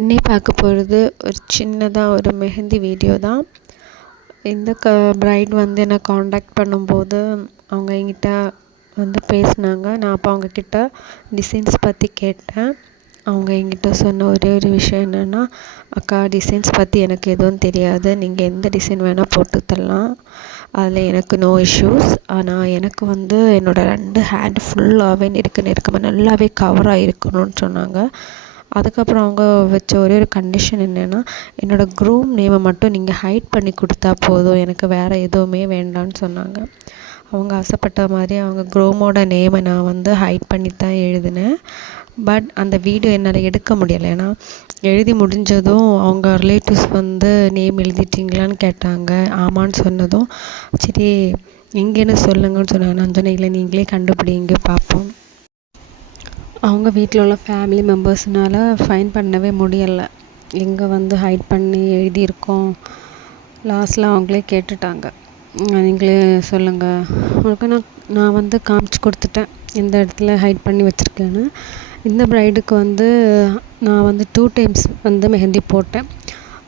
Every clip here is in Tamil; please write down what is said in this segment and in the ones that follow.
இன்னைக்கு பார்க்க போகிறது ஒரு சின்னதாக ஒரு மெஹந்தி வீடியோ தான். இந்த பிரைட் வந்து என்னை காண்டாக்ட் பண்ணும்போது அவங்க என்கிட்ட வந்து பேசினாங்க. நான் அப்போ அவங்கக்கிட்ட டிசைன்ஸ் பற்றி கேட்டேன். அவங்க என்கிட்ட சொன்ன ஒரே ஒரு விஷயம் என்னென்னா, அக்கா டிசைன்ஸ் பற்றி எனக்கு எதுவும் தெரியாது, நீங்கள் எந்த டிசைன் வேணால் போட்டு தரலாம், அதில் எனக்கு நோ இஷ்யூஸ். ஆனால் எனக்கு வந்து என்னோடய 2 ஹேண்ட் ஃபுல்லாகவே நெருக்கமாக நல்லாவே கவராக இருக்கணும்னு சொன்னாங்க. அதுக்கப்புறம் அவங்க வச்ச ஒரே ஒரு கண்டிஷன் என்னென்னா, என்னோடய க்ரூம் நேமை மட்டும் நீங்கள் ஹைட் பண்ணி கொடுத்தா போதும், எனக்கு வேறு எதுவுமே வேண்டான்னு சொன்னாங்க. அவங்க ஆசைப்பட்ட மாதிரி அவங்க க்ரூமோட நேமை நான் வந்து ஹைட் பண்ணி தான் எழுதினேன். பட் அந்த வீடியோ என்னால் எடுக்க முடியலை. ஏன்னா எழுதி முடிஞ்சதும் அவங்க ரிலேட்டிவ்ஸ் வந்து நேம் எழுதிட்டிங்களான்னு கேட்டாங்க. ஆமான்னு சொன்னதும் சரி எங்கேன்னு சொல்லுங்கன்னு சொன்னாங்க. நான் சொன்னேன், இல்லை நீங்களே கண்டுபிடிங்க பார்ப்போம். அவங்க வீட்டில் உள்ள ஃபேமிலி மெம்பர்ஸ்னால் ஃபைன் பண்ணவே முடியலை, எங்கே வந்து ஹைட் பண்ணி எழுதியிருக்கோம். லாஸ்ட்டில் அவங்களே கேட்டுட்டாங்க, நீங்களே சொல்லுங்கள். உங்களுக்கு நான் வந்து காமிச்சு கொடுத்துட்டேன் எந்த இடத்துல ஹைட் பண்ணி வச்சுருக்கேன்னு. இந்த ப்ரைடுக்கு வந்து நான் வந்து 2 டைம்ஸ் வந்து மெஹந்தி போட்டேன்.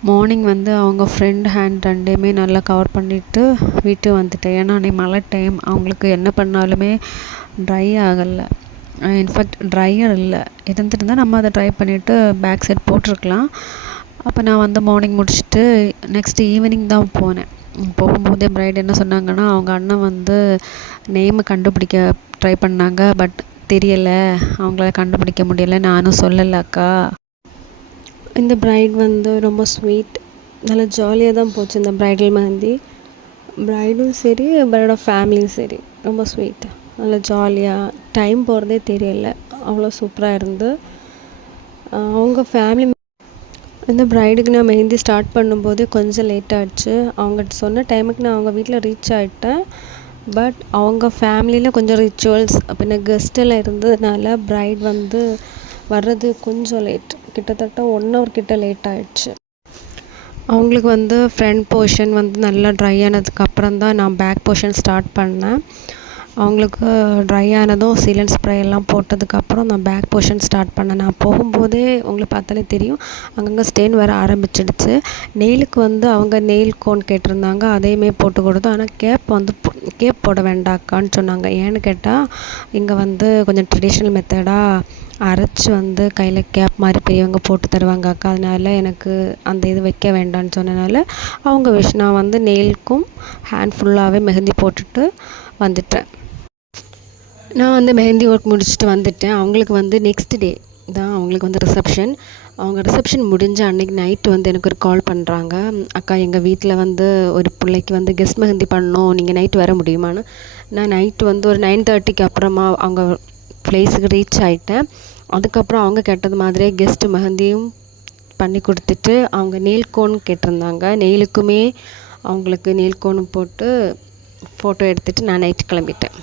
மார்னிங் வந்து அவங்க ஃப்ரெண்ட் ஹேண்ட் 2மே நல்லா கவர் பண்ணிவிட்டு வீட்டுக்கு வந்துட்டேன். ஏன்னா அன்றைக்கி மழை டைம், அவங்களுக்கு என்ன பண்ணாலுமே ட்ரை ஆகலை. இன்ஃபேக்ட் ட்ரையர் இல்லை, இருந்துருந்தால் நம்ம அதை ட்ரை பண்ணிவிட்டு பேக் சைட் போட்டிருக்கலாம். அப்போ நான் வந்து மார்னிங் முடிச்சுட்டு நெக்ஸ்ட்டு ஈவினிங் தான் போனேன். போகும்போதே ப்ரைட் என்ன சொன்னாங்கன்னா, அவங்க அண்ணன் வந்து நேமை கண்டுபிடிக்க ட்ரை பண்ணாங்க, பட் தெரியலை, அவங்களால கண்டுபிடிக்க முடியலை, நானும் சொல்லலை அக்கா. இந்த ப்ரைட் வந்து ரொம்ப ஸ்வீட், நல்லா ஜாலியாக தான் போச்சு இந்த ப்ரைடல் மெஹந்தி. ப்ரைடும் சரி, ப்ரைடோட ஃபேமிலியும் சரி, ரொம்ப ஸ்வீட், நல்லா ஜாலியாக டைம் போகிறதே தெரியலை, அவ்வளோ சூப்பராக இருந்து. அவங்க ஃபேமிலி இந்த ப்ரைடுக்கு நான் மெஹந்தி ஸ்டார்ட் பண்ணும்போதே கொஞ்சம் லேட் ஆகிடுச்சு. அவங்க சொன்ன டைமுக்கு நான் அவங்க வீட்டில் ரீச் ஆகிட்டேன். பட் அவங்க ஃபேமிலியில் கொஞ்சம் ரிச்சுவல்ஸ் அப்படின்னா கெஸ்ட்டெல்லாம் இருந்ததுனால ப்ரைட் வந்து வர்றது கொஞ்சம் லேட், கிட்டத்தட்ட 1 hour கிட்ட லேட் ஆகிடுச்சு. அவங்களுக்கு வந்து ஃப்ரண்ட் போர்ஷன் வந்து நல்லா ட்ரை ஆனதுக்கப்புறம் தான் நான் பேக் போர்ஷன் ஸ்டார்ட் பண்ணேன். அவங்களுக்கு ட்ரை ஆனதும் சீலன் ஸ்ப்ரே எல்லாம் போட்டதுக்கப்புறம் நான் பேக் போர்ஷன் ஸ்டார்ட் பண்ணேன். நான் போகும்போதே உங்களுக்கு பார்த்தாலே தெரியும், அங்கங்கே ஸ்டெயின் வர ஆரம்பிச்சிடுச்சு. நெயிலுக்கு வந்து அவங்க நெயில் கோன் கேட்டிருந்தாங்க, அதையுமே போட்டு கொடுத்தோம். ஆனால் கேப் போட வேண்டாக்கான்னு சொன்னாங்க. ஏன்னு கேட்டால் இங்கே வந்து கொஞ்சம் ட்ரெடிஷ்னல் மெத்தடாக அரைச்சி வந்து கையில் கேப் மாதிரி பெரியவங்க போட்டு தருவாங்க அக்கா, அதனால எனக்கு அந்த இது வைக்க வேண்டான்னு சொன்னனால அவங்க விஷ். நான் வந்து நெயிலுக்கும் ஹேண்ட் ஃபுல்லாகவே மெஹந்தி போட்டுட்டு வந்துட்டேன். நான் வந்து மெஹந்தி ஒர்க் முடிச்சுட்டு வந்துட்டேன். அவங்களுக்கு வந்து நெக்ஸ்ட் டே தான் அவங்களுக்கு வந்து ரிசப்ஷன். அவங்க ரிசப்ஷன் முடிஞ்ச அன்றைக்கி நைட்டு வந்து எனக்கு ஒரு கால் பண்ணுறாங்க, அக்கா எங்கள் வீட்டில் வந்து ஒரு பிள்ளைக்கு வந்து கெஸ்ட் மெஹந்தி பண்ணணும், நீங்கள் நைட்டு வர முடியுமான்னு. நான் நைட்டு வந்து ஒரு 9:30க்கு அப்புறமா அவங்க ப்ளேஸுக்கு ரீச் ஆகிட்டேன். அதுக்கப்புறம் அவங்க கேட்டது மாதிரியே கெஸ்ட்டு மெஹந்தியும் பண்ணி கொடுத்துட்டு அவங்க நெயில் கோன் கேட்டிருந்தாங்க. நெயிலுக்குமே அவங்களுக்கு நெயில் கோனும் போட்டு ஃபோட்டோ எடுத்துகிட்டு நான் நைட்டு கிளம்பிட்டேன்.